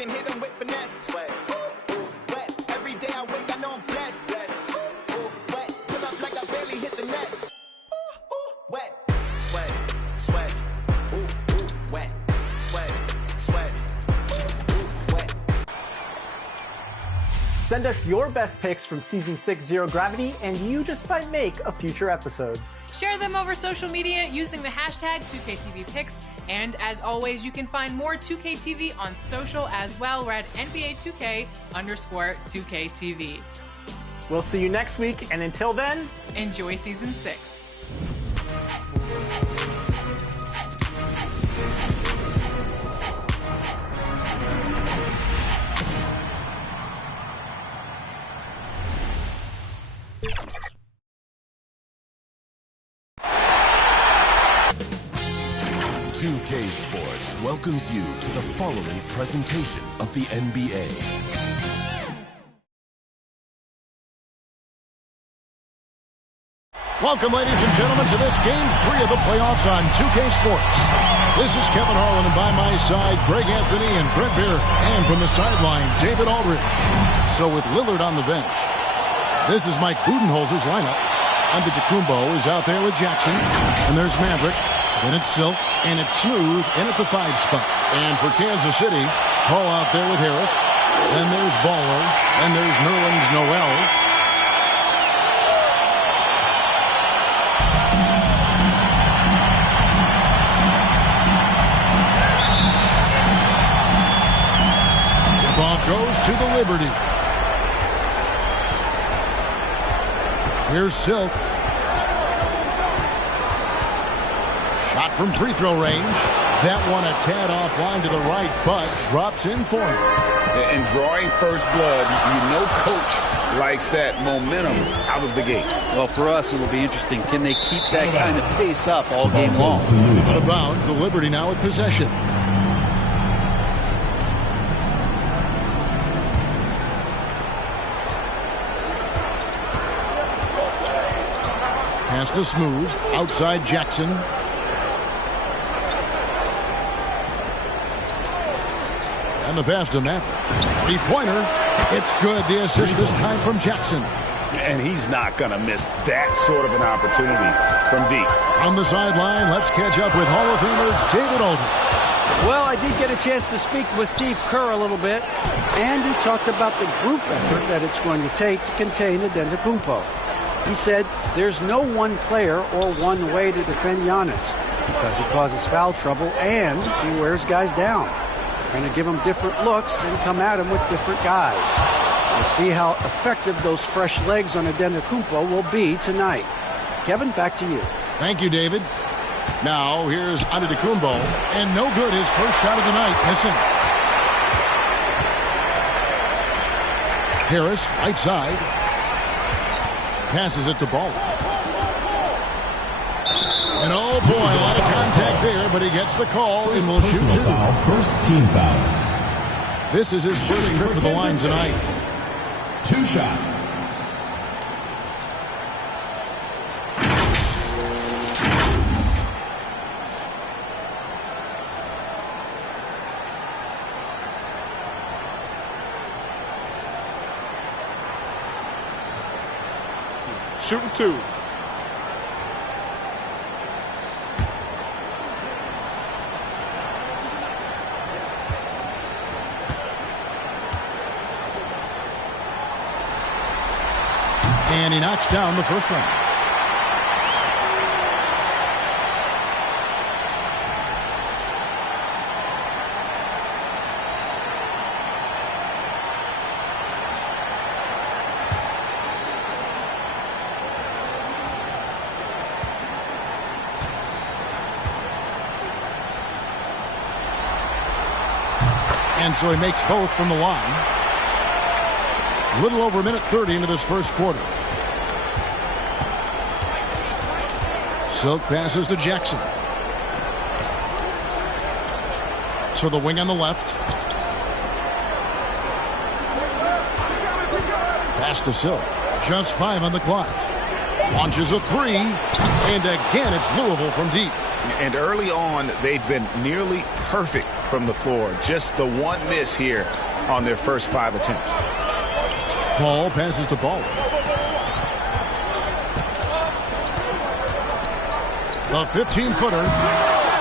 and hit him with finesse. Sweat. Ooh, wet. Every day I wake, I know I'm blessed. Ooh, wet. Pull up like I barely hit the net. Ooh, wet. Sweat. Sweat. Ooh, wet. Sweat. Sweat. Ooh, wet. Send us your best picks from Season 6 Zero Gravity, and you just might make a future episode. Share them over social media using the hashtag 2KTVPicks. And as always, you can find more 2KTV on social as well. We're at NBA2K_2KTV. We'll see you next week, and until then, enjoy Season 6. Sports welcomes you to the following presentation of the NBA. Welcome, ladies and gentlemen, to this Game 3 of the playoffs on 2K Sports. This is Kevin Harlan, and by my side, Greg Anthony and Brent Beer, and from the sideline, David Aldridge. So with Lillard on the bench, this is Mike Budenholzer's lineup. Antetokounmpo is out there with Jackson, and there's Maverick. And it's Silk, and it's Smooth in at the 5 spot. And for Kansas City, Paul out there with Harris. Then there's Baller, and there's Nerlens Noel. Tip-off goes to the Liberty. Here's Silk. Shot from free throw range. That one a tad offline to the right, but drops in for him. And drawing first blood, you know coach likes that momentum out of the gate. Well, for us, it will be interesting. Can they keep that kind of pace up all game long? The bounds, the Liberty now with possession. Pass to Smooth. Outside Jackson. And the pass to Maverick. Three-pointer. It's good. The assist this time from Jackson. And he's not going to miss that sort of an opportunity from deep. On the sideline, let's catch up with Hall of Famer David Aldridge. Well, I did get a chance to speak with Steve Kerr a little bit, and he talked about the group effort that it's going to take to contain Antetokounmpo. He said there's no one player or one way to defend Giannis because he causes foul trouble and he wears guys down. We're going to give him different looks and come at him with different guys. We'll see how effective those fresh legs on Antetokounmpo will be tonight. Kevin, back to you. Thank you, David. Now, here's Antetokounmpo, and no good, his first shot of the night, missing. Harris, right side. Passes it to Ball. And oh boy, a lot of contact there, but he gets the call and will shoot two. First team foul. This is his first trip to the line tonight. 2 shots. Shooting 2. And he knocks down the first one. And so he makes both from the line. A little over a minute 30 into this first quarter. Silk passes to Jackson. So the wing on the left. Pass to Silk. Just 5 on the clock. Launches a 3. And again, it's Louisville from deep. And early on, they've been nearly perfect from the floor. Just the one miss here on their first 5 attempts. Paul passes to Ball. The 15-footer.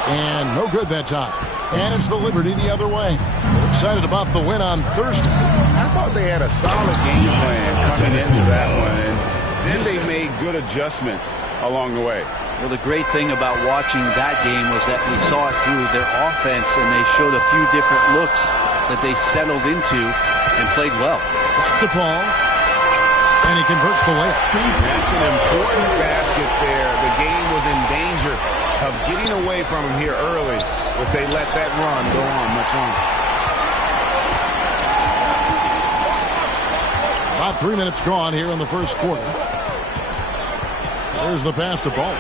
And no good that time. And it's the Liberty the other way. Excited about the win on Thursday. I thought they had a solid game plan coming into that one, and then they made good adjustments along the way. Well, the great thing about watching that game was that we saw it through their offense, and they showed a few different looks that they settled into and played well. Back to Paul. And he converts the layup. That's an important basket there. The game was in danger of getting away from him here early if they let that run go on much longer. About 3 minutes gone here in the first quarter. There's the pass to Ball.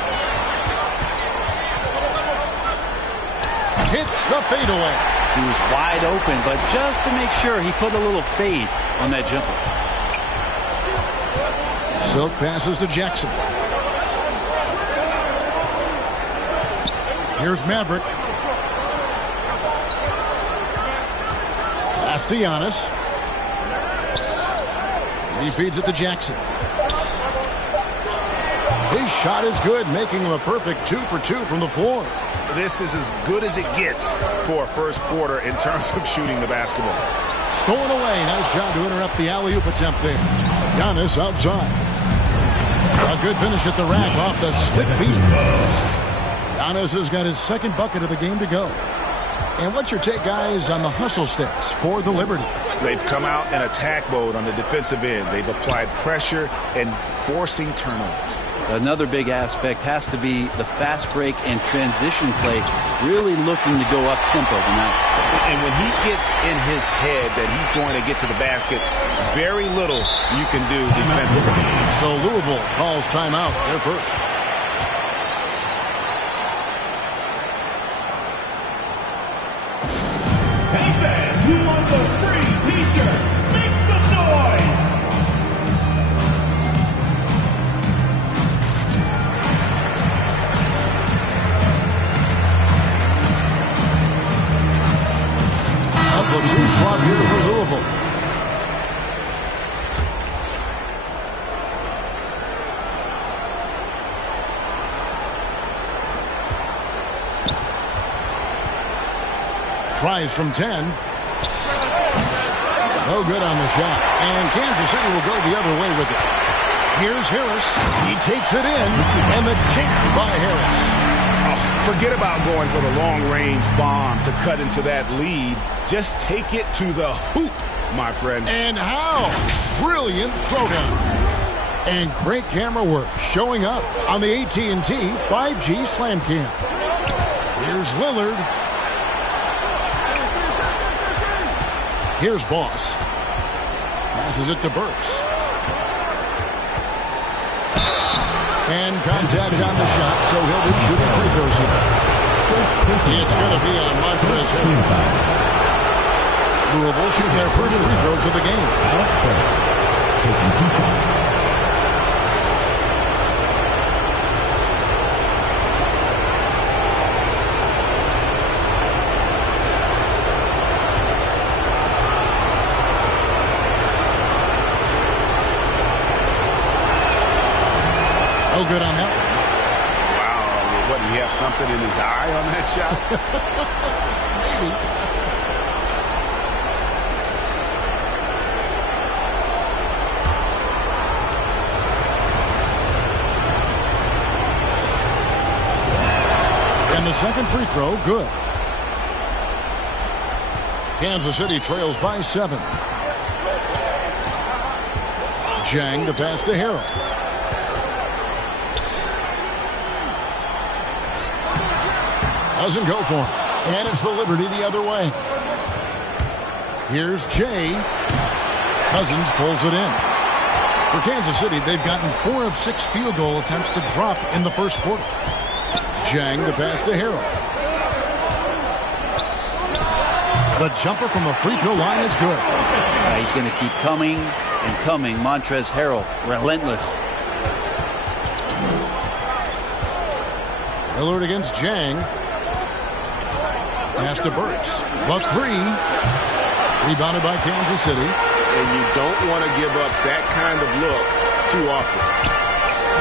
Hits the fadeaway. He was wide open, but just to make sure, he put a little fade on that jumper. Silk passes to Jackson. Here's Maverick. Pass to Giannis. He feeds it to Jackson. His shot is good, making him a perfect 2 for 2 from the floor. This is as good as it gets for a first quarter in terms of shooting the basketball. Stolen away. Nice job to interrupt the alley-oop attempt there. Giannis outside. A good finish at the rack off the stick feed. Giannis has got his second bucket of the game to go. And what's your take, guys, on the hustle sticks for the Liberty? They've come out in attack mode on the defensive end. They've applied pressure and forcing turnovers. Another big aspect has to be the fast break and transition play, really looking to go up-tempo tonight. And when he gets in his head that he's going to get to the basket, very little you can do defensively. So Louisville calls timeout. They're first. Hey fans, who wants a free t-shirt? Make some noise! The two swap here for Louisville. Tries from 10. No good on the shot. And Kansas City will go the other way with it. Here's Harris. He takes it in. And the jam by Harris. Forget about going for the long-range bomb to cut into that lead. Just take it to the hoop, my friend. And how? Brilliant throwdown. And great camera work showing up on the AT&T 5G Slam Cam. Here's Lillard. Here's Boss. Passes it to Burks. And contact on the shot, so he'll be shooting free throws here. It's going to be on Montrezl Harrell. Louisville shooting their first free throws of the game. Taking 2 shots. No good on that one. Wow, what, he have something in his eye on that shot? Maybe. And the second free throw, good. Kansas City trails by 7. Zhang, the pass to Harrell. Doesn't go for him. And it's the Liberty the other way. Here's Jay. Cousins pulls it in. For Kansas City, they've gotten 4 of 6 field goal attempts to drop in the first quarter. Zhang, the pass to Harrell. The jumper from the free throw line is good. He's going to keep coming and coming. Montrezl Harrell, relentless. Lillard against Zhang. Pass to Burks. The three. Rebounded by Kansas City. And you don't want to give up that kind of look too often.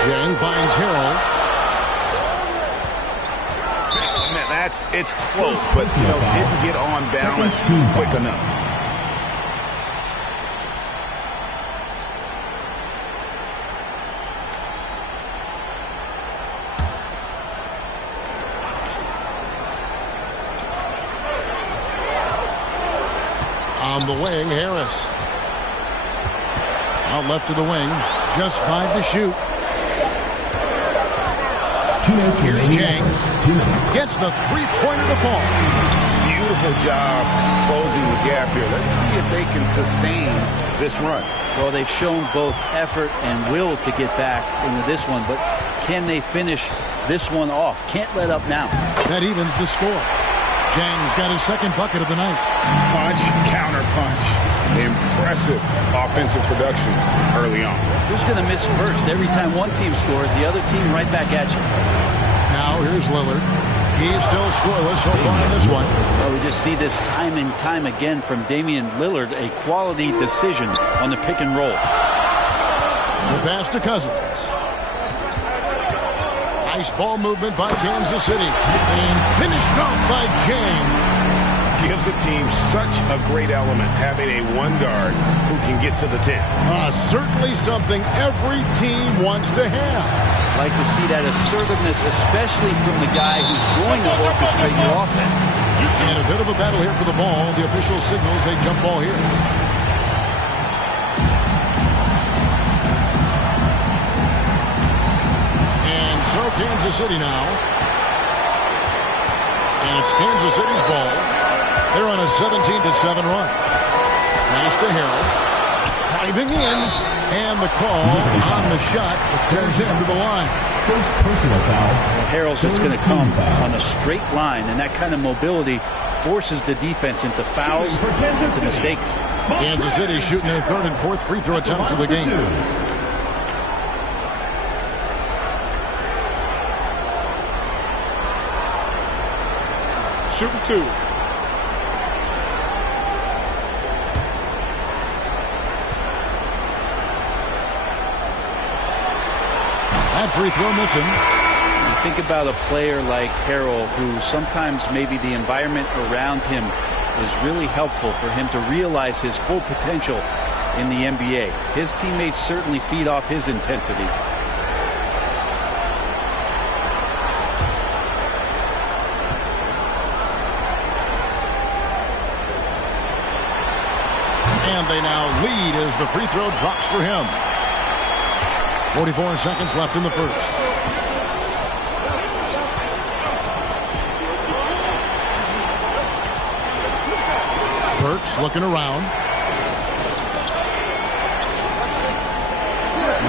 Jang finds Harrell. Man, it's close, but, didn't get on balance quick enough. On the wing, Harris. Out left to the wing. Just 5 to shoot. Here's James. Gets the three-pointer to fall. Beautiful job closing the gap here. Let's see if they can sustain this run. Well, they've shown both effort and will to get back into this one, but can they finish this one off? Can't let up now. That evens the score. Jang's got his second bucket of the night. Punch, counter punch. Impressive offensive production early on. Who's going to miss first? Every time one team scores, the other team right back at you. Now here's Lillard. He's still scoreless so far in this one. Well, we just see this time and time again from Damian Lillard, a quality decision on the pick and roll. The pass to Cousins. Nice ball movement by Kansas City. And finished off by Jang. Gives the team such a great element having a one guard who can get to the 10. Certainly something every team wants to have. Like to see that assertiveness, especially from the guy who's going to orchestrate your offense. And a bit of a battle here for the ball. The official signals a jump ball here. And so Kansas City now. And it's Kansas City's ball. They're on a 17-7 run. Pass to Harrell. Driving in. And the call on the shot. It sends him to the line. First personal foul. Harrell's just going to come on a straight line, and that kind of mobility forces the defense into fouls and mistakes. Kansas City shooting their third and fourth free throw attempts of the game. Shooting two. That free throw missing. You think about a player like Harrell, who sometimes maybe the environment around him is really helpful for him to realize his full potential in the NBA. His teammates certainly feed off his intensity. And they now lead as the free throw drops for him. 44 seconds left in the first. Burks looking around.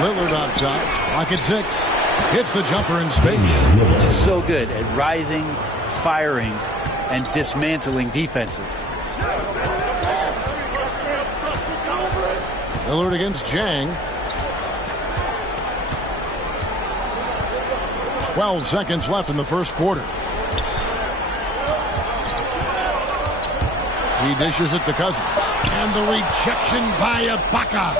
Lillard on top. Rocket 6. Hits the jumper in space. Just so good at rising, firing, and dismantling defenses. Lillard against Jang. 12 seconds left in the first quarter. He dishes it to Cousins. And the rejection by Ibaka.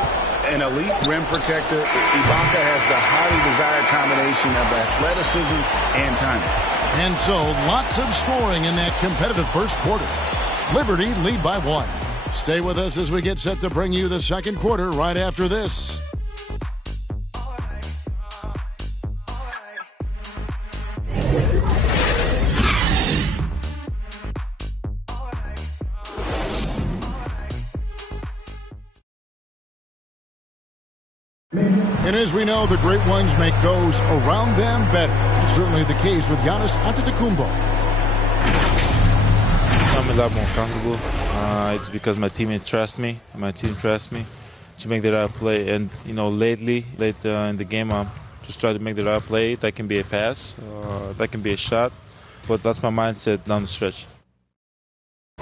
An elite rim protector. Ibaka has the highly desired combination of athleticism and timing. And so, lots of scoring in that competitive first quarter. Liberty lead by 1. Stay with us as we get set to bring you the second quarter right after this. And as we know, the great ones make those around them better. It's certainly the case with Giannis Antetokounmpo. I'm a lot more comfortable. It's because my teammates trust me. My team trusts me to make the right play. And, late in the game, I'm just trying to make the right play. That can be a pass. That can be a shot. But that's my mindset down the stretch.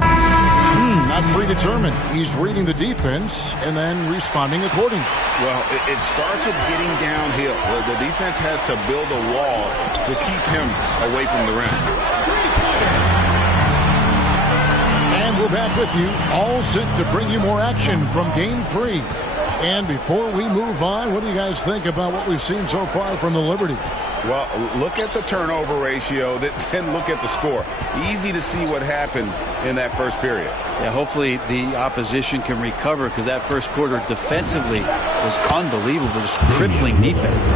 Not predetermined. He's reading the defense and then responding accordingly. Well, it starts with getting downhill. The defense has to build a wall to keep him away from the rim. And we're back with you, all set to bring you more action from Game 3. And before we move on, what do you guys think about what we've seen so far from the Liberty? Well, look at the turnover ratio, then look at the score. Easy to see what happened in that first period. Yeah, hopefully the opposition can recover, because that first quarter defensively was unbelievable, just crippling defense.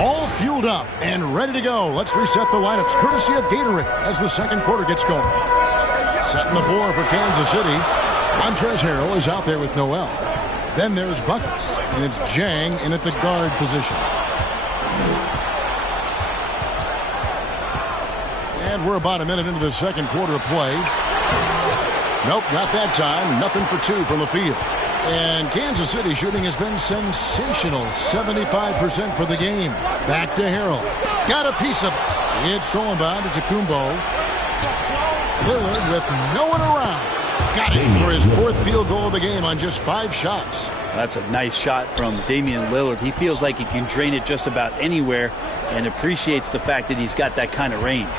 All fueled up and ready to go. Let's reset the lineups, courtesy of Gatorade, as the second quarter gets going. Setting the floor for Kansas City. Montrezl Harrell is out there with Noel. Then there's Buckets, and it's Jang in at the guard position. And we're about a minute into the second quarter of play. Nope, not that time. Nothing for two from the field. And Kansas City shooting has been sensational. 75% for the game. Back to Harrell. Got a piece of it. It's thrown by to Kumbo. Lillard with no one around. Got it for his fourth field goal of the game on just 5 shots. That's a nice shot from Damian Lillard. He feels like he can drain it just about anywhere and appreciates the fact that he's got that kind of range.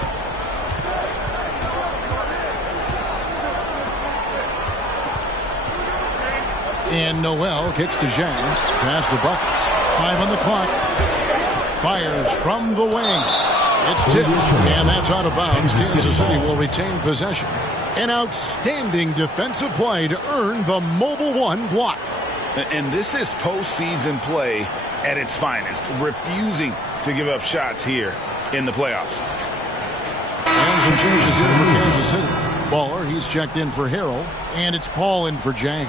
And Noel kicks to Zhang. Pass to Buckets. 5 on the clock. Fires from the wing. It's tipped, and that's out of bounds. Kansas City will retain possession. An outstanding defensive play to earn the Mobile One block. And this is postseason play at its finest, refusing to give up shots here in the playoffs. And some changes here for Kansas City. Baller, he's checked in for Harrell, and it's Paul in for Jang.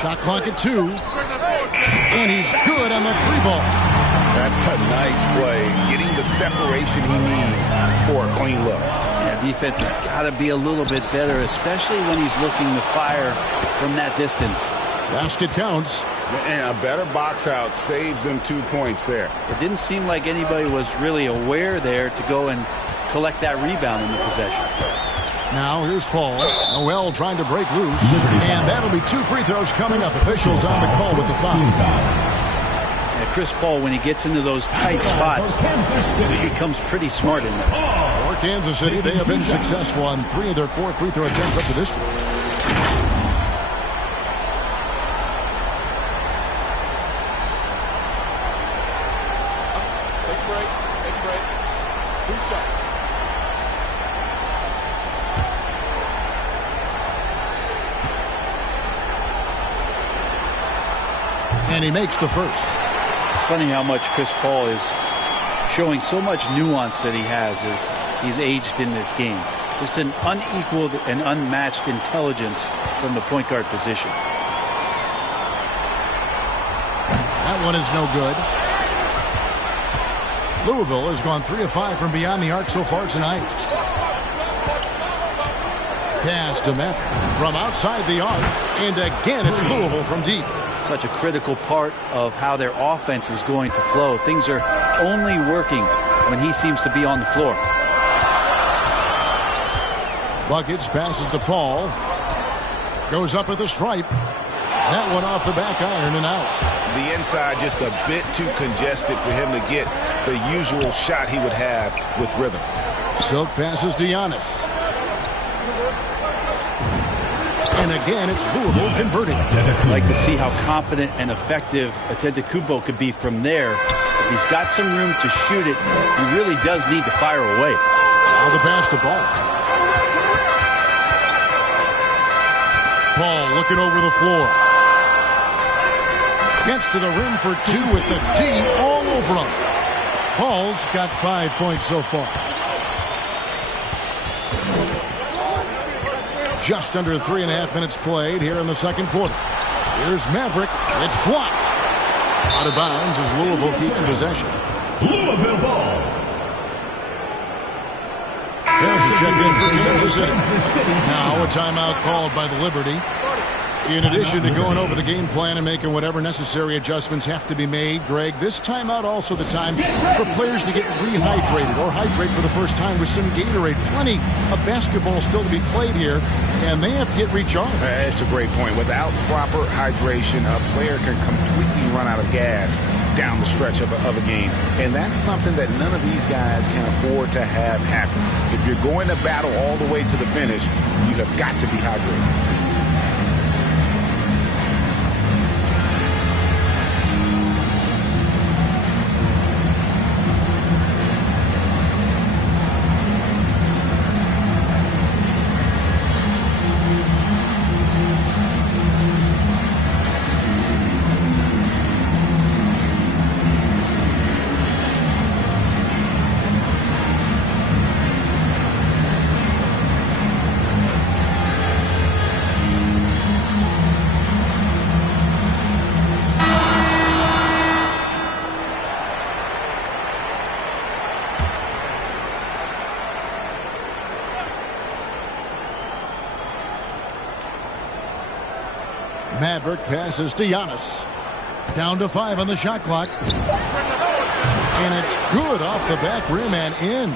Shot clock at 2. And he's good on the 3-ball. That's a nice play, getting the separation he needs for a clean look. Yeah, defense has got to be a little bit better, especially when he's looking to fire from that distance. Basket counts. And a better box out saves them 2 points there. It didn't seem like anybody was really aware there to go and collect that rebound in the possession. Now here's Paul. Noel trying to break loose. And that'll be 2 free throws coming up. Officials on the call with the foul. Yeah, Chris Paul, when he gets into those tight spots, he becomes pretty smart in there. For Kansas City, they have been successful on 3 of their 4 free throw attempts up to this point. Take a break. 2 seconds. And he makes the first. It's funny how much Chris Paul is showing so much nuance that he has as he's aged in this game. Just an unequaled and unmatched intelligence from the point guard position. That one is no good. Louisville has gone 3 of 5 from beyond the arc so far tonight. Pass to Meth from outside the arc. And again, it's Louisville from deep. Such a critical part of how their offense is going to flow. Things are only working when he seems to be on the floor. Buckets passes to Paul. Goes up at the stripe. That one off the back iron and out. The inside just a bit too congested for him to get the usual shot he would have with rhythm. Silk passes to Giannis. And again, it's Louisville converting. I'd like to see how confident and effective Antetokounmpo could be from there. If he's got some room to shoot it, he really does need to fire away. Now the pass to Paul. Paul looking over the floor. Gets to the rim for 2 with the D all over him. Paul's got 5 points so far. Just under 3.5 minutes played here in the second quarter. Here's Maverick. It's blocked. Out of bounds as Louisville keeps possession. Louisville ball. There's the check in for Kansas City. Now a timeout called by the Liberty. In addition to going over the game plan and making whatever necessary adjustments have to be made, Greg, this timeout also the time for players to get rehydrated or hydrate for the first time with some Gatorade. Plenty of basketball still to be played here, and they have to get recharged. That's a great point. Without proper hydration, a player can completely run out of gas down the stretch of a game. And that's something that none of these guys can afford to have happen. If you're going to battle all the way to the finish, you have got to be hydrated. Maverick passes to Giannis. Down to 5 on the shot clock. And it's good off the back rim and in.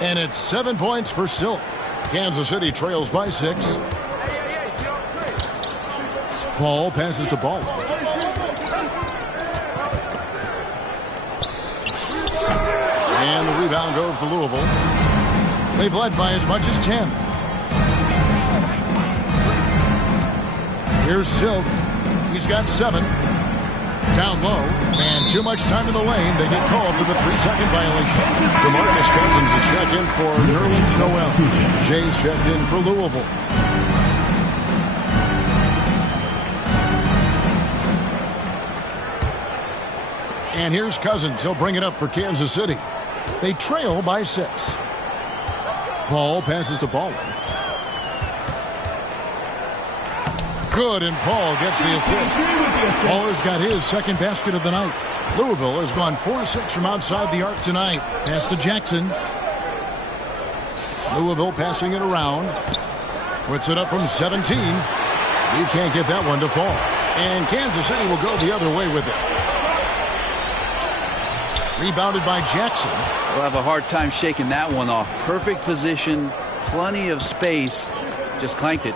And it's 7 points for Silk. Kansas City trails by 6. Paul passes to Ball. And the rebound goes to Louisville. They've led by as much as 10. Here's Silk. He's got 7. Down low. And too much time in the lane. They get called for the 3-second violation. DeMarcus Cousins is checked in for Nerlens Noel. Jay's checked in for Louisville. And here's Cousins. He'll bring it up for Kansas City. They trail by 6. Paul passes to Baldwin. Good, and Paul gets the assist. Baller's got his second basket of the night. Louisville has gone 4-6 from outside the arc tonight. Pass to Jackson. Louisville passing it around. Puts it up from 17. You can't get that one to fall. And Kansas City will go the other way with it. Rebounded by Jackson. We'll have a hard time shaking that one off. Perfect position, plenty of space. Just clanked it.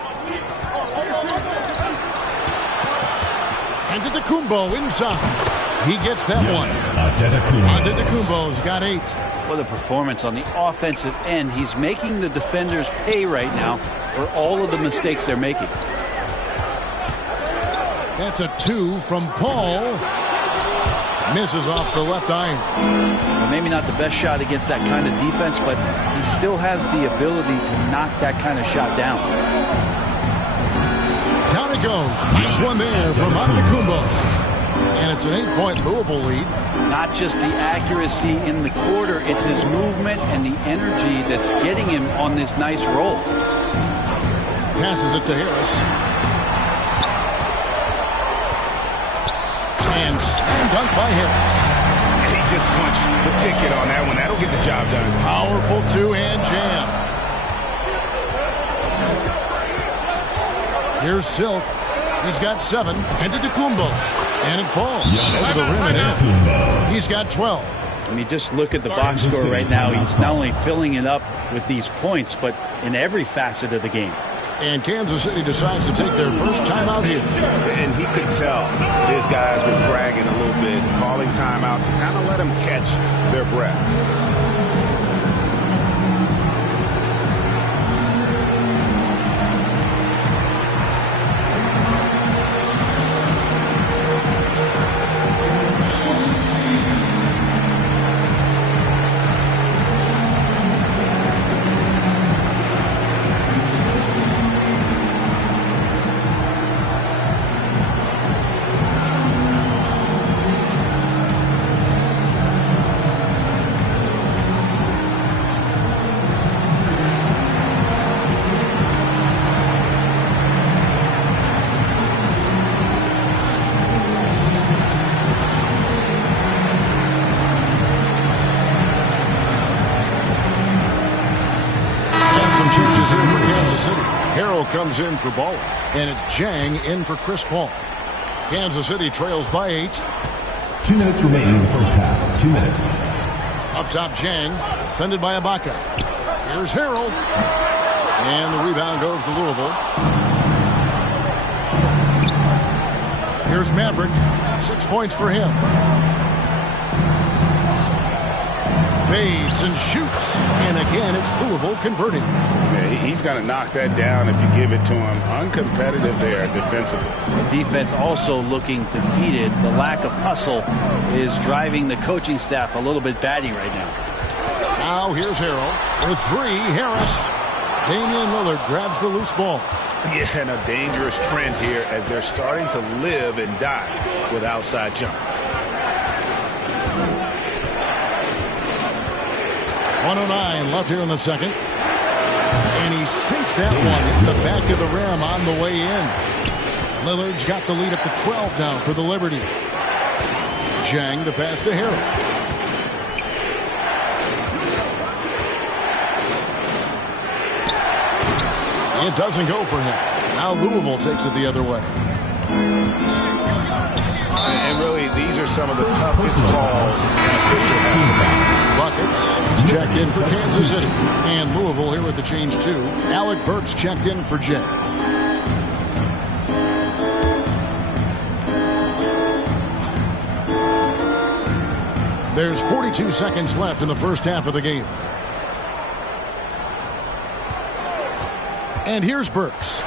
Antetokounmpo inside. He gets that one. Antetokounmpo's got 8. What a performance on the offensive end. He's making the defenders pay right now for all of the mistakes they're making. That's a 2 from Paul. Misses off the left iron. Well, maybe not the best shot against that kind of defense, but he still has the ability to knock that kind of shot down. Down it goes. Nice one there from Antetokounmpo. And it's an 8-point Louisville lead. Not just the accuracy in the quarter, it's his movement and the energy that's getting him on this nice roll. Passes it to Harris. And slam dunk by Harris. He just punched the ticket on that one. That'll get the job done. Powerful two-hand jam. Here's Silk. He's got 7. Antetokounmpo. And it falls. Over the rim and in. He's got 12. I mean, just look at the box score right now. He's not only filling it up with these points, but in every facet of the game. And Kansas City decides to take their first timeout here. And he could tell his guys were bragging a little bit, calling timeout to kind of let them catch their breath. Comes in for Ball, and it's Jang in for Chris Paul. Kansas City trails by 8. 2 minutes remaining in the first half. 2 minutes. Up top, Jang, defended by Ibaka. Here's Harrell, and the rebound goes to Louisville. Here's Maverick, 6 points for him. Fades and shoots. And again, it's Louisville converting. Yeah, he's going to knock that down if you give it to him. Uncompetitive there defensively. The defense also looking defeated. The lack of hustle is driving the coaching staff a little bit batty right now. Now here's Harrell for three. Harris. Damian Lillard grabs the loose ball. Yeah, and a dangerous trend here as they're starting to live and die with outside jumpers. 1:09 left here in the second. And he sinks that one in the back of the rim on the way in. Lillard's got the lead up to 12 now for the Liberty. Zhang the pass to Harrell. It doesn't go for him. Now Louisville takes it the other way. And really, these are some of the toughest calls an official has to make. Buckets is checked in for Kansas City. And Louisville here with the change too. Alec Burks checked in for Jay. There's 42 seconds left in the first half of the game. And here's Burks.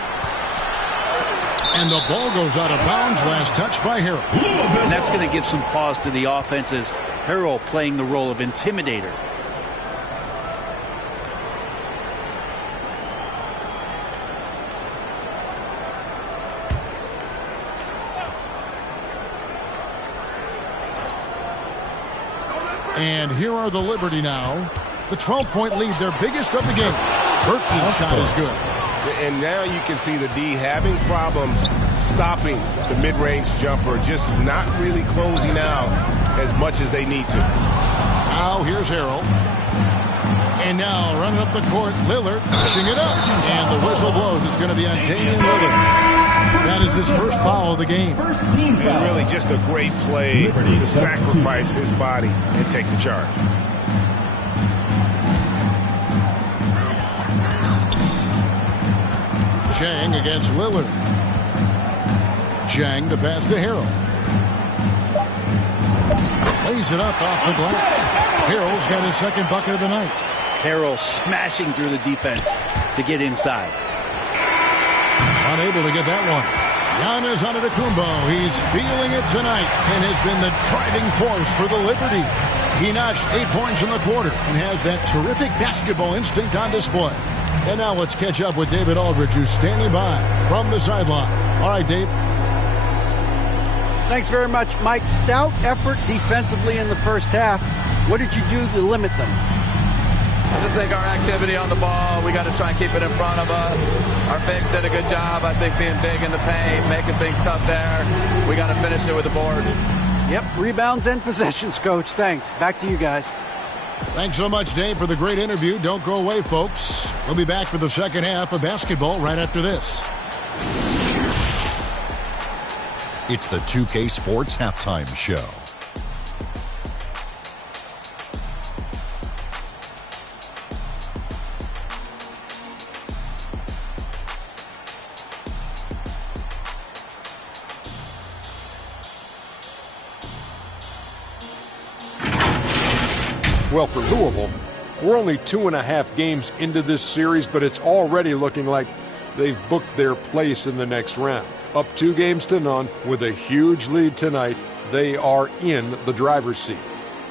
And the ball goes out of bounds. Last touch by Harrell. And that's going to give some pause to the offenses. Harrell playing the role of intimidator. And here are the Liberty now. The 12-point lead, their biggest of the game. Burks' shot is good. And now you can see the D having problems stopping the mid-range jumper, just not really closing out as much as they need to. Now here's Harrell. And now running up the court, Lillard pushing it up. And the whistle blows. It's going to be on Damian Lillard. That is his first foul of the game. First team foul. And really just a great play to sacrifice his body and take the charge. Zhang against Lillard. Zhang the pass to Harrell. Lays it up off the glass. Harrell's got his second bucket of the night. Harrell smashing through the defense to get inside. Unable to get that one. Giannis Antetokounmpo. He's feeling it tonight and has been the driving force for the Liberty. He notched 8 points in the quarter and has that terrific basketball instinct on display. And now let's catch up with David Aldridge, who's standing by from the sideline. All right, Dave. Thanks very much, Mike. Stout effort defensively in the first half. What did you do to limit them? I just think our activity on the ball, we got to try and keep it in front of us. Our bigs did a good job, I think, being big in the paint, making things tough there. We got to finish it with the board. Yep, rebounds and possessions, Coach. Thanks. Back to you guys. Thanks so much, Dave, for the great interview. Don't go away, folks. We'll be back for the second half of basketball right after this. It's the 2K Sports Halftime Show. Well, for Louisville, we're only 2.5 games into this series, but it's already looking like they've booked their place in the next round. Up 2-0 with a huge lead tonight, they are in the driver's seat.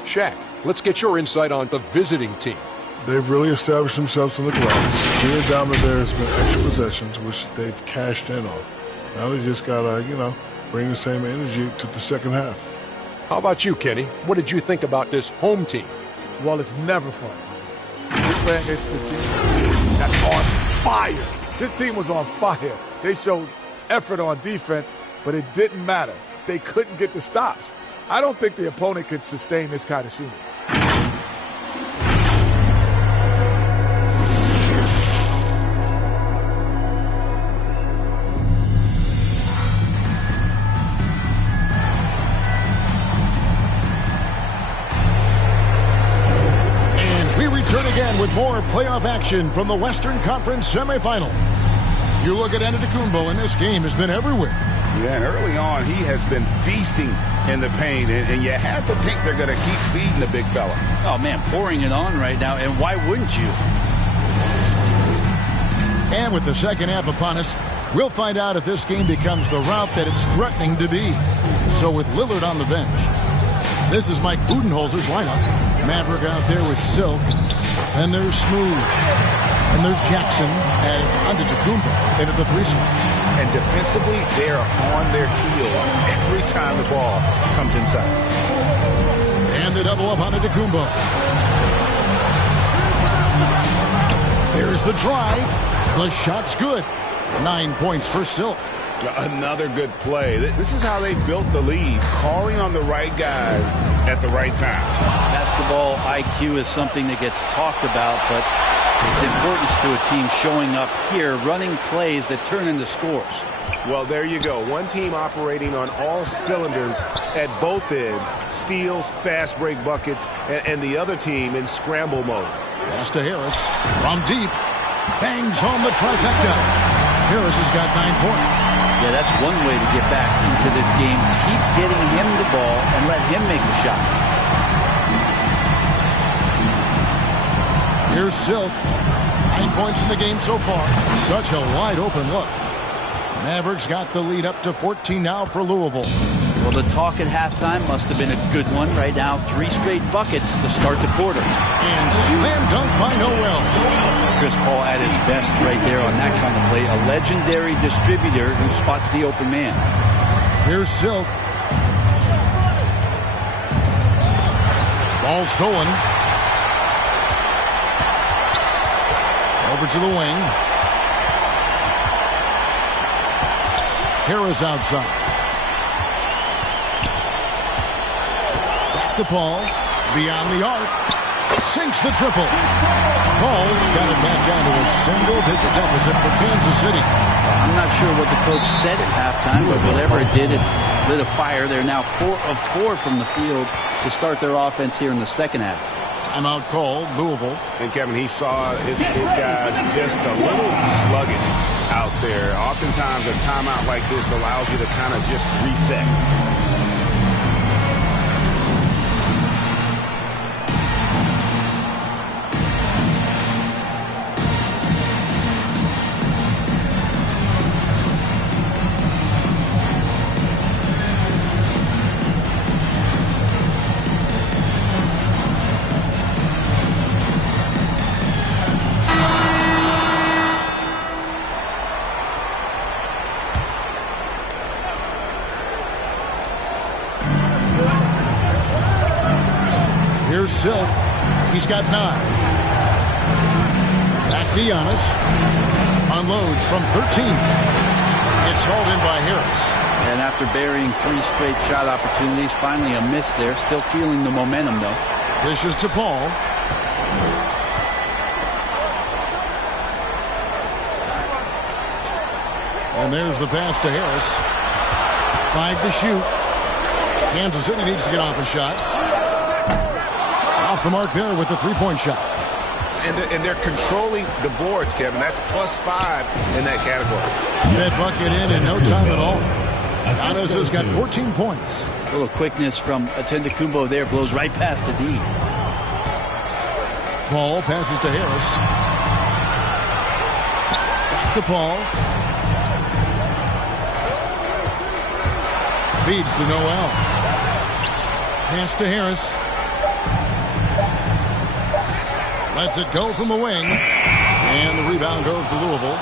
Shaq, let's get your insight on the visiting team. They've really established themselves on the glass. Their dominant there has been extra possessions, which they've cashed in on. Now they just got to, bring the same energy to the second half. How about you, Kenny? What did you think about this home team? Well, it's never fun. You're playing against the team that's on fire. This team was on fire. They showed effort on defense, but it didn't matter. They couldn't get the stops. I don't think the opponent could sustain this kind of shooting. Again with more playoff action from the Western Conference semifinals. You look at Antetokounmpo, and this game has been everywhere. Yeah, and early on, he has been feasting in the paint, and you have to think they're going to keep feeding the big fella. Oh, man, pouring it on right now, and why wouldn't you? And with the second half upon us, we'll find out if this game becomes the route that it's threatening to be. So with Lillard on the bench, this is Mike Budenholzer's lineup. Maverick out there with Silk. Then there's Smooth. And there's Jackson and it's Antetokounmpo into the 3-slot. And defensively, they are on their heels every time the ball comes inside. And the double up on Antetokounmpo. There's the drive. The shot's good. 9 points for Silk. Another good play. This is how they built the lead, calling on the right guys at the right time. Basketball IQ is something that gets talked about, but its importance to a team showing up here, running plays that turn into scores. Well, there you go. One team operating on all cylinders at both ends. Steals, fast break buckets, and the other team in scramble mode. Pass to Harris from deep. Bangs home the trifecta. Harris has got 9 points. Yeah, that's one way to get back into this game. Keep getting him the ball and let him make the shots. Here's Silk. 9 points in the game so far. Such a wide open look. Mavericks got the lead up to 14 now for Louisville. Well, the talk at halftime must have been a good one. Right now, 3 straight buckets to start the quarter. And slam dunk by Noel. Chris Paul at his best right there on that kind of play. A legendary distributor who spots the open man. Here's Silk. Ball stolen. Over to the wing. Harris outside. Back to Paul. Beyond the arc. Sinks the triple. Paul's got it back down to a single-digit deficit for Kansas City. I'm not sure what the coach said at halftime, but whatever it did, it's lit a fire. They're now 4 of 4 from the field to start their offense here in the second half. Timeout called, Louisville. And Kevin, he saw his guys just a little sluggish out there. Oftentimes a timeout like this allows you to kind of just reset. Here's Silk. He's got 9. Back Giannis. Unloads from 13. It's hauled in by Harris. And after burying 3 straight shot opportunities, finally a miss there. Still feeling the momentum, though. Dishes to Paul. And there's the pass to Harris. 5 to shoot. Kansas City needs to get off a shot. Off the mark there with the 3-point shot. And they're controlling the boards, Kevin. That's +5 in that category. That bucket in no time at all. Giannis has got 14 points. A little quickness from Antetokounmpo there. Blows right past the D. Paul passes to Harris. Back to Paul. Feeds to Noel. Pass to Harris. Lets it go from the wing. And the rebound goes to Louisville.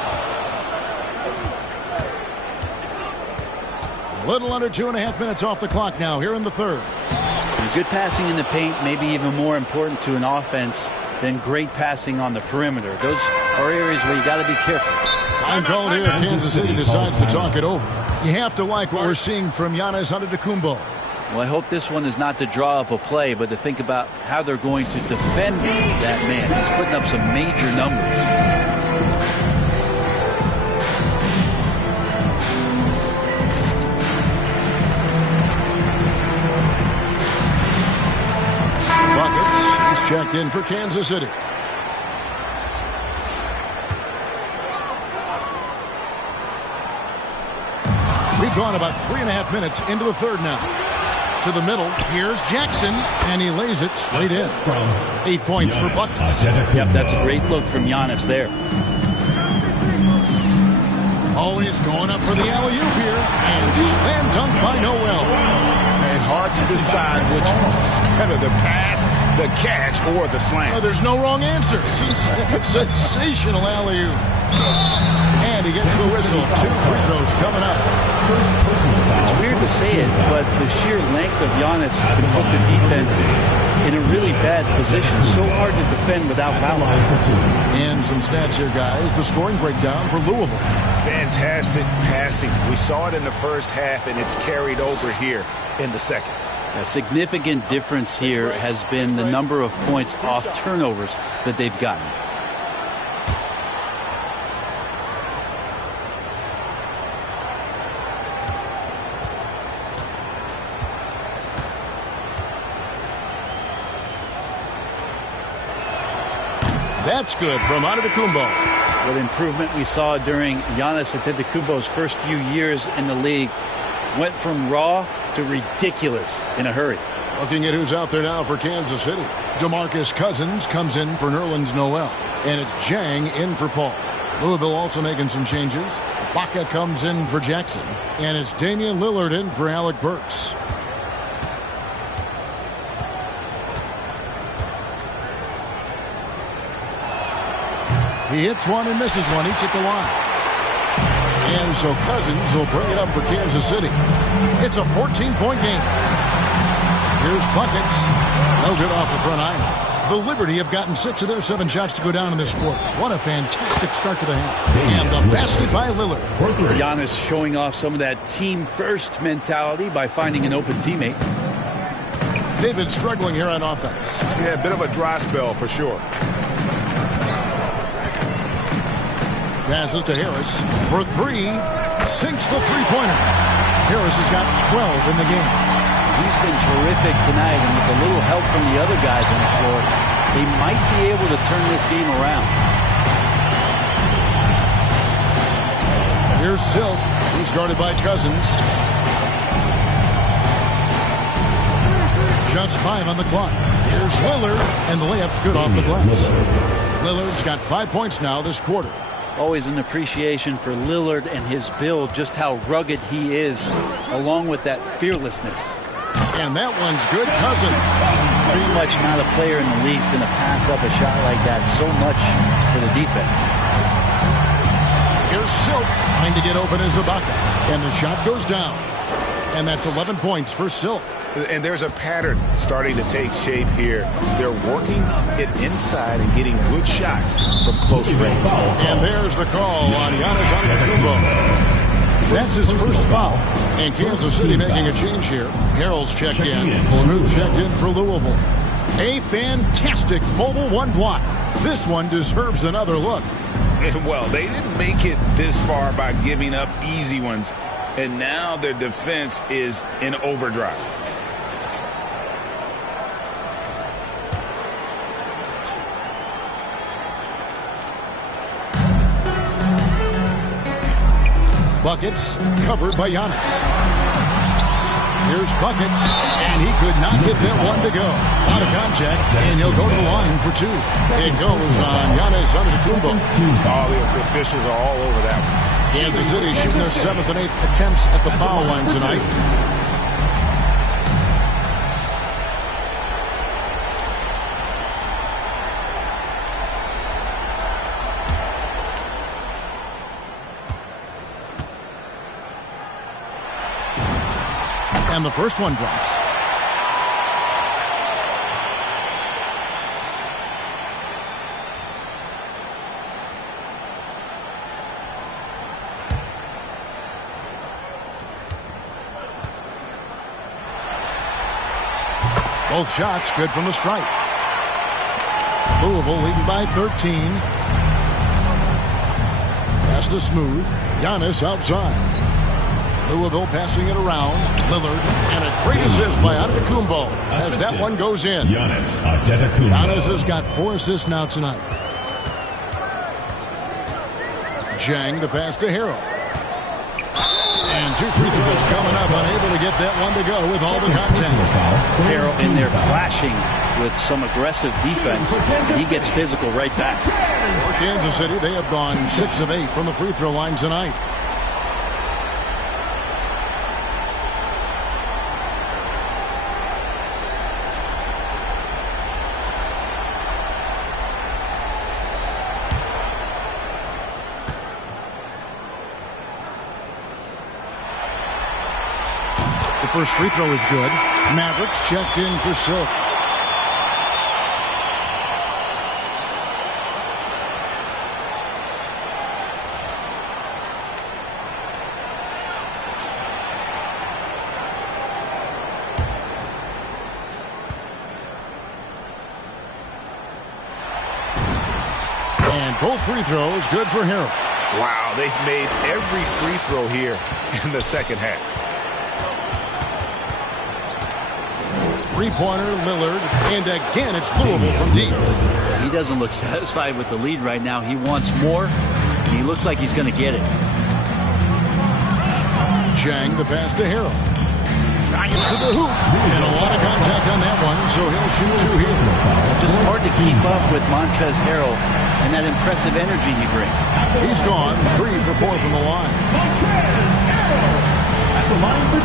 A little under 2.5 minutes off the clock now here in the third. Good passing in the paint may be even more important to an offense than great passing on the perimeter. Those are areas where you got to be careful. Time called here. Kansas City decides to talk it over. You have to like what we're seeing from Giannis Antetokounmpo. Well, I hope this one is not to draw up a play, but to think about how they're going to defend that man. He's putting up some major numbers. Buckets. He's checked in for Kansas City. We've gone about 3.5 minutes into the third now. To the middle, here's Jackson, and he lays it straight in. 8 points for buckets. Yep, that's a great look from Giannis there. Always going up for the alley-oop here, and slam dunk by Noel. And hard to decide which is better, the pass, the catch, or the slam. Oh, there's no wrong answer. Sensational alley-oop. And he gets the whistle. 2 free throws coming up. It's weird to say it, but the sheer length of Giannis can put the defense in a really bad position. So hard to defend without fouling. And some stats here, guys. The scoring breakdown for Louisville. Fantastic passing. We saw it in the first half, and it's carried over here in the second. A significant difference here has been the number of points off turnovers that they've gotten. That's good from Antetokounmpo. What improvement we saw during Giannis Antetokounmpo's first few years in the league. Went from raw to ridiculous in a hurry. Looking at who's out there now for Kansas City. DeMarcus Cousins comes in for Nerlens Noel. And it's Jang in for Paul. Louisville also making some changes. Baca comes in for Jackson. And it's Damian Lillard in for Alec Burks. He hits one and misses one, each at the line. And so Cousins will bring it up for Kansas City. It's a 14-point game. Here's buckets. No good off the front iron. The Liberty have gotten 6 of their 7 shots to go down in this quarter. What a fantastic start to the half. And the basket by Lillard. Giannis showing off some of that team-first mentality by finding an open teammate. They've been struggling here on offense. Yeah, a bit of a dry spell for sure. Passes to Harris for 3. Sinks the three-pointer. Harris has got 12 in the game. He's been terrific tonight, and with a little help from the other guys on the floor, they might be able to turn this game around. Here's Silk. He's guarded by Cousins. Just 5 on the clock. Here's Lillard, and the layup's good off the glass. Lillard's got 5 points now this quarter. Always an appreciation for Lillard and his build, just how rugged he is, along with that fearlessness. And that one's good. Cousins. Pretty much not a player in the league is going to pass up a shot like that so much for the defense. Here's Silk trying to get open as Ibaka. And the shot goes down. And that's 11 points for Silk. And there's a pattern starting to take shape here. They're working it inside and getting good shots from close range. And there's the call on Giannis Antetokounmpo. That's his first foul. And Kansas City making a change here. Harrell's checked in. Smooth checked in for Louisville. A fantastic mobile 1 block. This one deserves another look. Well, they didn't make it this far by giving up easy ones. And now their defense is in overdrive. Buckets covered by Giannis. Here's Buckets, and he could not get that one to go. Out of contact, and he'll go to the line for 2. It goes on Giannis Antetokounmpo. All the officials are all over that one. Kansas City shooting their 7th and 8th attempts at the foul line tonight. And the first one drops. Both shots good from the stripe. Louisville leading by 13. Pass to Smooth. Giannis outside. Louisville passing it around. Lillard, and a great assist by Antetokounmpo as that one goes in. Giannis Antetokounmpo. Giannis has got 4 assists now tonight. Jang the pass to Harrell. And And 2 free throws coming up, unable to get that one to go with all the contact. Harrell in there clashing with some aggressive defense. He gets physical right back. For Kansas City, they have gone 6 of 8 from the free throw line tonight. First free throw is good. Mavericks checked in for Silk. And both free throws good for Harrell. Wow, they've made every free throw here in the second half. Three-pointer, Lillard, and again it's Louisville from deep. He doesn't look satisfied with the lead right now. He wants more, and he looks like he's going to get it. Chang, the pass to Harrell. Trying to the hoop. And a lot of contact on that one, so he'll shoot 2 here. Just hard to keep up with Montrezl Harrell and that impressive energy he brings. He's gone 3 for 4 from the line. Montrezl Harrell at the line for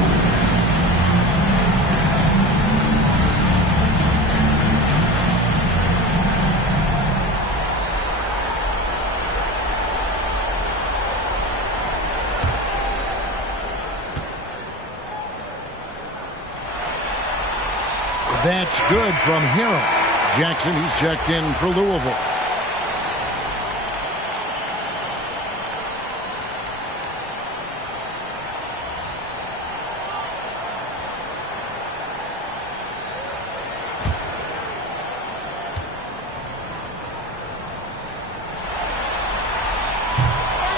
2. That's good from Harrell. Jackson, he's checked in for Louisville.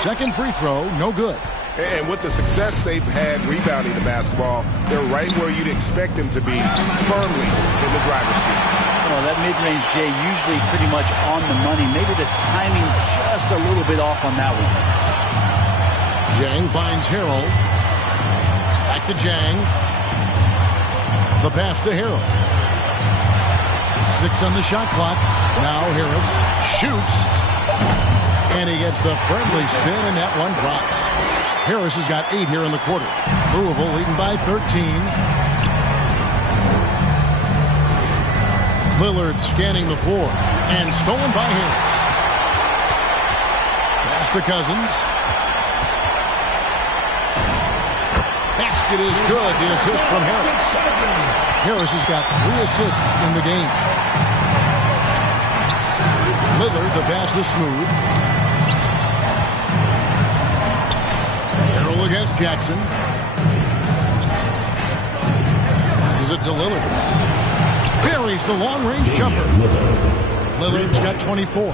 Second free throw, no good. And with the success they've had rebounding the basketball, they're right where you'd expect them to be, firmly in the driver's seat. Well, that mid-range, Jay, usually pretty much on the money. Maybe the timing just a little bit off on that one. Jang finds Harrell. Back to Jang. The pass to Harrell. 6 on the shot clock. Now Harris shoots. And he gets the friendly spin, and that one drops. Harris has got 8 here in the quarter. Louisville leading by 13. Lillard scanning the floor. And stolen by Harris. Pass to Cousins. Basket is good. The assist from Harris. Harris has got 3 assists in the game. Lillard, the pass to Smooth. Harrell against Jackson. Passes it to Lillard. Buries the long-range jumper. Lillard's got 24.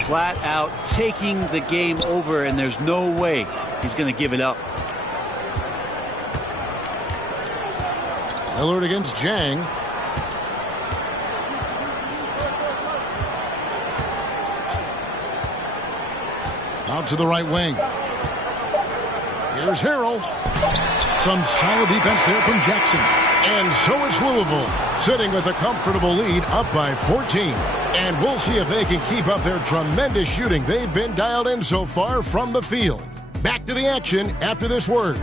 Flat out taking the game over, and there's no way he's going to give it up. Lillard against Jang. Out to the right wing. Here's Harrell. Some solid defense there from Jackson. And so it's Louisville, sitting with a comfortable lead, up by 14. And we'll see if they can keep up their tremendous shooting they've been dialed in so far from the field. Back to the action after this word.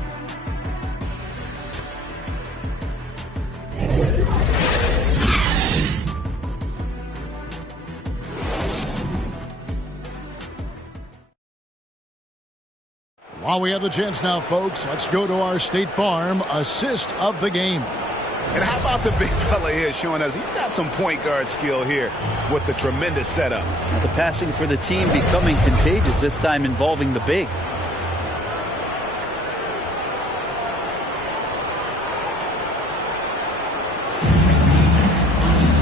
While we have the chance now, folks, let's go to our State Farm assist of the game. And how about the big fella here showing us he's got some point guard skill here with the tremendous setup. Now the passing for the team becoming contagious, this time involving the big.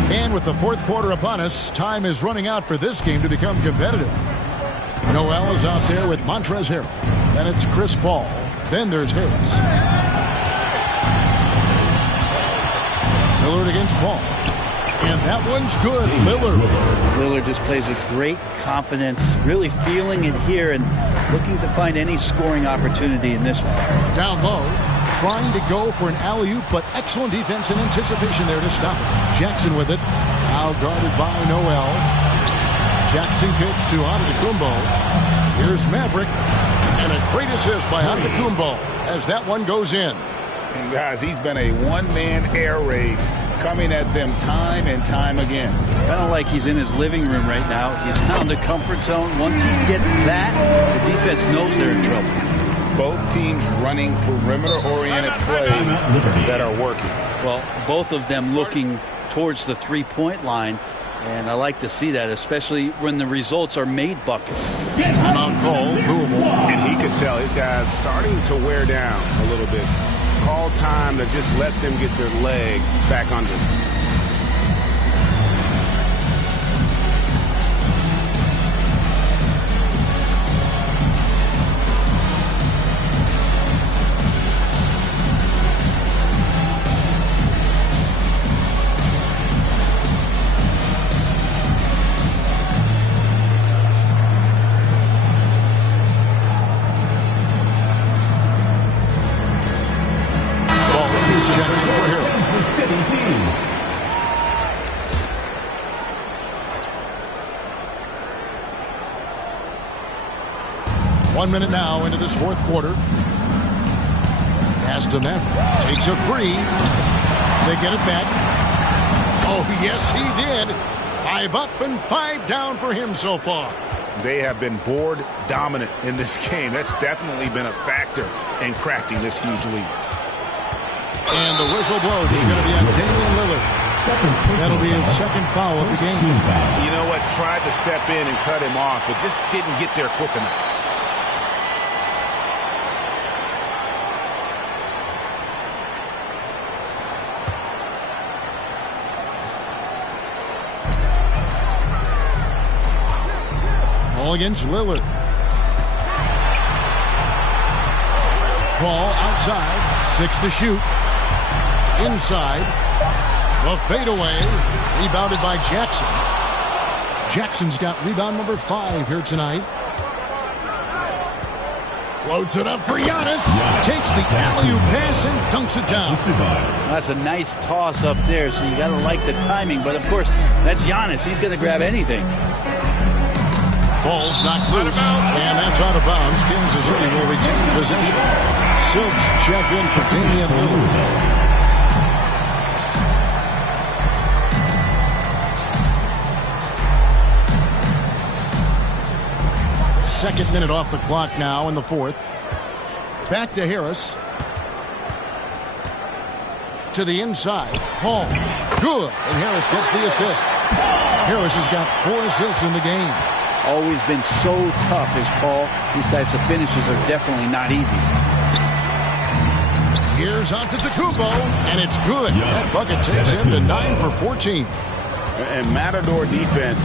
And with the fourth quarter upon us, time is running out for this game to become competitive. Noel is out there with Montrezl Harrell. Then it's Chris Paul. Then there's Harris. Lillard against Paul. And that one's good. Lillard just plays with great confidence, really feeling it here and looking to find any scoring opportunity in this one. Down low, trying to go for an alley-oop, but excellent defense and anticipation there to stop it. Jackson with it. Now guarded by Noel. Jackson kicks to Antetokounmpo. Here's Maverick. And a great assist by Antetokounmpo as that one goes in. And guys, he's been a one-man air raid coming at them time and time again. Kind of like he's in his living room right now. He's found the comfort zone. Once he gets that, the defense knows they're in trouble. Both teams running perimeter-oriented plays that are working. Well, both of them looking towards the three-point line, and I like to see that, especially when the results are made buckets. Timeout call, Louisville. And he could tell his guys starting to wear down a little bit. Call time to just let them get their legs back under. Kansas City team. One minute now into this fourth quarter. Pass to Maverick. Takes a three. They get it back. Oh, yes, he did. 5 up and 5 down for him so far. They have been board dominant in this game. That's definitely been a factor in crafting this huge lead. And the whistle blows. It's going to be on Damian Lillard. That'll be his second foul of the game. You know what? Tried to step in and cut him off, but just didn't get there quick enough. Ball against Lillard. Ball outside. 6 to shoot. Inside. The fadeaway. Rebounded by Jackson. Jackson's got rebound number 5 here tonight. Floats it up for Giannis. Takes the alley-oop pass and dunks it down. That's a nice toss up there, so you got to like the timing. But, of course, that's Giannis. He's going to grab anything. Ball's knocked loose, and that's out of bounds. Kansas City will retain possession. Silks check in for Damian Lillard. Second minute off the clock now in the fourth. Back to Harris. To the inside. Hall. Good. And Harris gets the assist. Harris has got 4 assists in the game. Always been so tough as Paul. These types of finishes are definitely not easy. Here's Antetokounmpo, and it's good. That bucket takes him to 9 for 14. And Matador defense,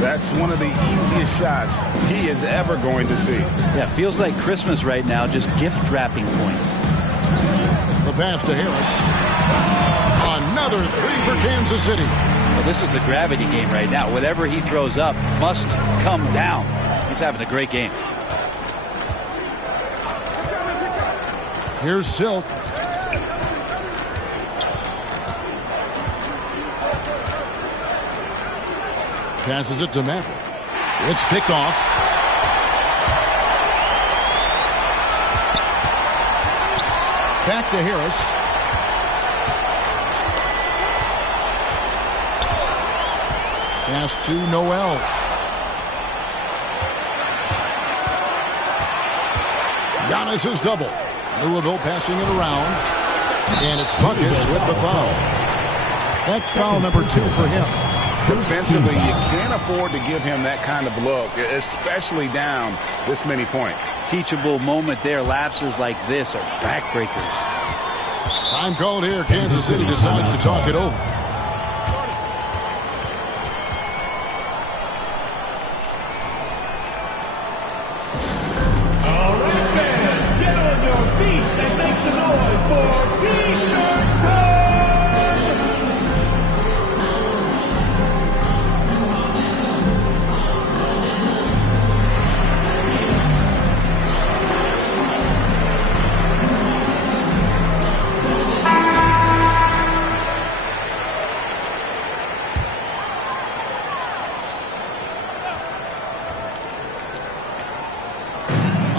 that's one of the easiest shots he is ever going to see. Yeah, feels like Christmas right now, just gift wrapping points. The pass to Harris. Another 3 for Kansas City. Well, this is a gravity game right now. Whatever he throws up must come down. He's having a great game. Here's Silk. Passes it to Maverick. It's picked off. Back to Harris. Pass to Noel. Giannis is double. Louisville passing it around. And it's Buckus with the foul. That's foul number 2 for him. Defensively, you can't afford to give him that kind of look, especially down this many points. Teachable moment there. Lapses like this are backbreakers. Time called here. Kansas City decides to talk it over. All right, fans, get on your feet and make some noise for T-shirt time!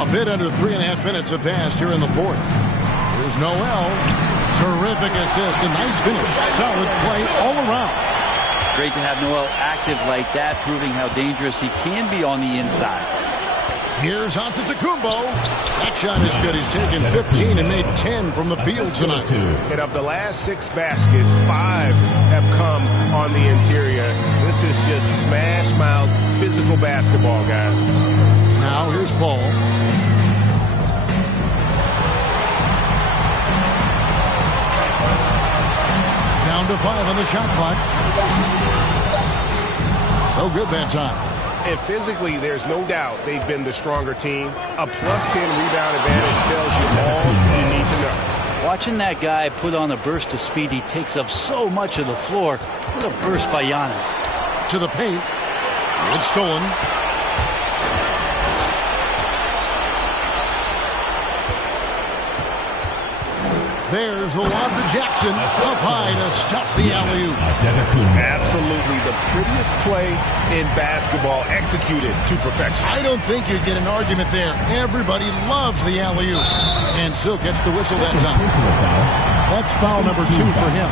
A bit under 3.5 minutes have passed here in the fourth. Here's Noel. Terrific assist. A nice finish. Solid play all around. Great to have Noel active like that, proving how dangerous he can be on the inside. Here's Antetokounmpo. That shot is good. He's taken 15 and made 10 from the field tonight. And of the last 6 baskets, 5 have come on the interior. This is just smash-mouth physical basketball, guys. Now here's Paul. Down to 5 on the shot clock. No good that time. And physically, there's no doubt they've been the stronger team. A +10 rebound advantage tells you all you need to know. Watching that guy put on a burst of speed, he takes up so much of the floor. What a burst by Giannis. To the paint. It's stolen. There's the lob to Jackson. Up high to stuff the alley-oop. Absolutely the prettiest play in basketball, executed to perfection. I don't think you get an argument there. Everybody loves the alley-oop. And so gets the whistle that time. That's foul number 2 for him.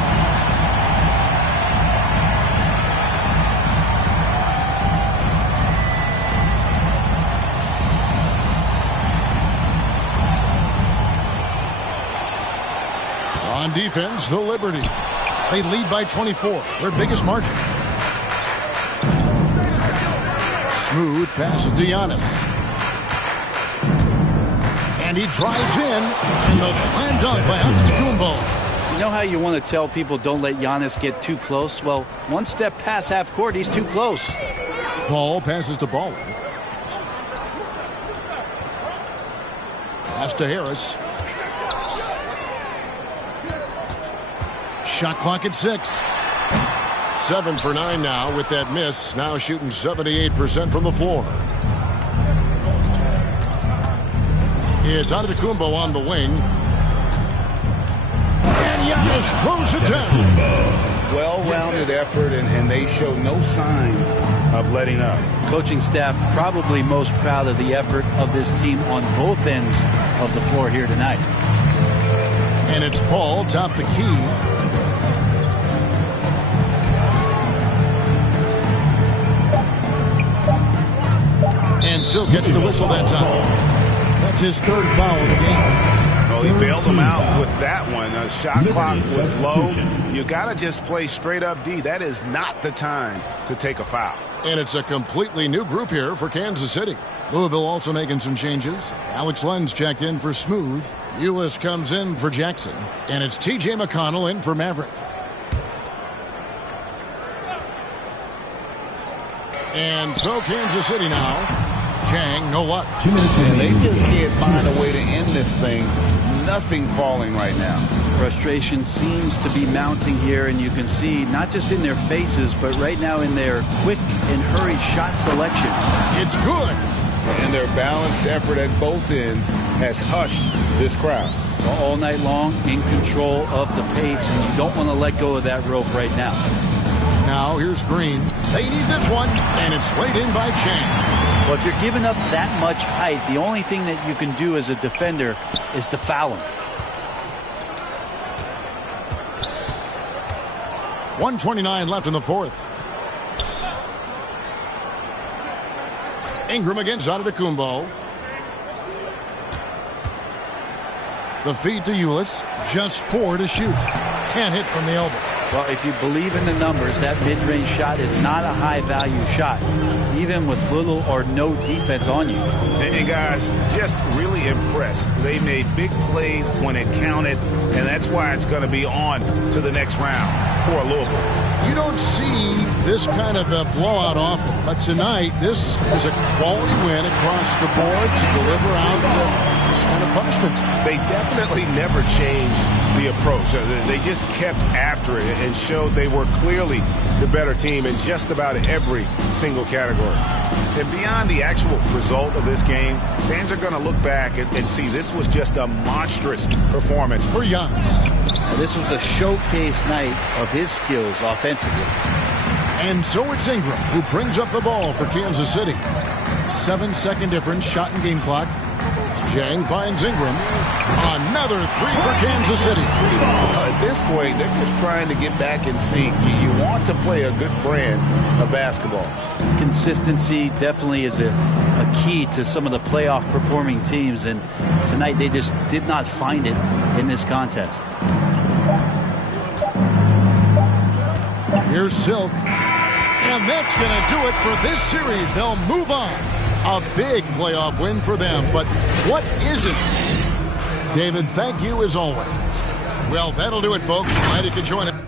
On defense, the Liberty. They lead by 24, their biggest margin. Smooth passes to Giannis. And he drives in, and the slam dunk by Antetokounmpo. You know how you want to tell people don't let Giannis get too close? Well, one step past half court, he's too close. Paul passes to Ball. Pass to Harris. Shot clock at 6. 7 for 9 now with that miss. Now shooting 78% from the floor. It's Antetokounmpo on the wing. And Giannis throws it down. Well-rounded effort, and they show no signs of letting up. Coaching staff probably most proud of the effort of this team on both ends of the floor here tonight. And it's Paul top the key. And so gets the whistle that time. That's his 3rd foul of the game. Well, he bailed him out with that one. The shot clock was low. You got to just play straight up D. That is not the time to take a foul. And it's a completely new group here for Kansas City. Louisville also making some changes. Alex Lenz checked in for Smooth. Ulis comes in for Jackson. And it's T.J. McConnell in for Maverick. And so Kansas City now. Chang, no luck. 2 minutes and they just can't find a way to end this thing. Nothing falling right now. Frustration seems to be mounting here, and you can see not just in their faces, but right now in their quick and hurried shot selection. It's good. And their balanced effort at both ends has hushed this crowd. All night long, in control of the pace, and you don't want to let go of that rope right now. Now here's Green. They need this one, and it's laid in by Chang. Well, if you're giving up that much height, the only thing that you can do as a defender is to foul him. 1:29 left in the fourth. Ingram against Antetokounmpo. The feed to Ulis. Just 4 to shoot. Can't hit from the elbow. Well, if you believe in the numbers, that mid-range shot is not a high-value shot, even with little or no defense on you. And guys, just really impressed. They made big plays when it counted, and that's why it's going to be on to the next round for Louisville. You don't see this kind of a blowout often, but tonight this is a quality win across the board to deliver out this kind of punishment. They definitely never changed the approach. They just kept after it and showed they were clearly the better team in just about every single category. And beyond the actual result of this game, fans are going to look back and see this was just a monstrous performance for Giannis. This was a showcase night of his skills offensively. And so it's Ingram who brings up the ball for Kansas City. 7-second difference, shot and game clock. Jang finds Ingram. Another three for Kansas City. At this point, they're just trying to get back in sync. You want to play a good brand of basketball. Consistency definitely is a key to some of the playoff performing teams, and tonight they just did not find it in this contest. Here's Silk. And that's going to do it for this series. They'll move on. A big playoff win for them. But what isn't? David, thank you as always. Well, that'll do it, folks. Glad you could join us.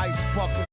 ice bucket.